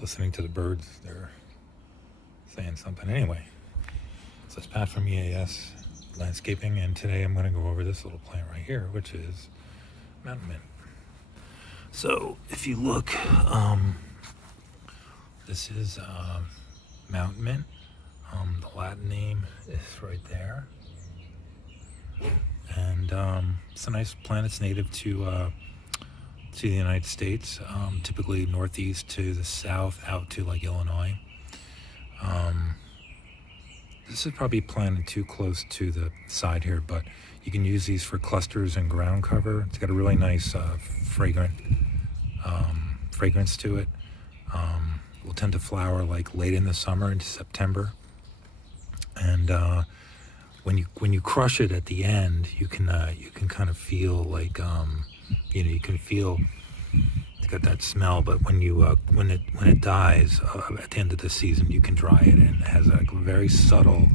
listening to the birds. They're saying something. Anyway, so it's Pat from EAS Landscaping, and today I'm going to go over this little plant right here, which is mountain mint. So if you look, this is mountain mint. The Latin name is right there, and it's a nice plant. It's native to the United States, typically northeast to the south, out to like Illinois. This is probably planted too close to the side here, but you can use these for clusters and ground cover. It's got a really nice fragrance to it. Will tend to flower like late in the summer into September, and when you crush it at the end, you can kind of feel like you can feel it's got that smell. But when it dies at the end of the season, you can dry it, and it has a very subtle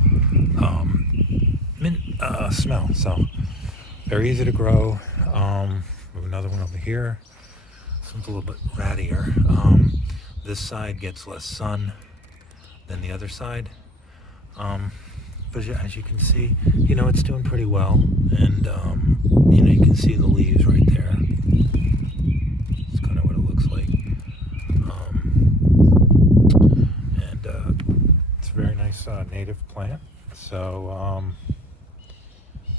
mint smell. So very easy to grow. We have another one over here. This one's a little bit rattier. This side gets less sun than the other side. But as you can see, it's doing pretty well, and you can see the leaves right there. It's kind of what it looks like, and it's a very nice native plant. So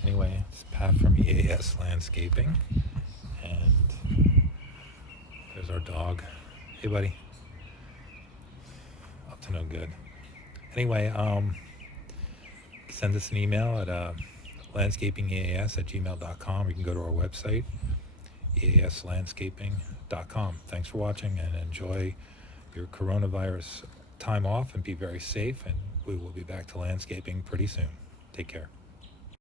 anyway, it's Pat from EAS Landscaping, and there's our dog. Hey, buddy. Up to no good. Anyway, send us an email at landscapingeas@gmail.com. You can go to our website, easlandscaping.com. Thanks for watching, and enjoy your coronavirus time off, and be very safe, and we will be back to landscaping pretty soon. Take care.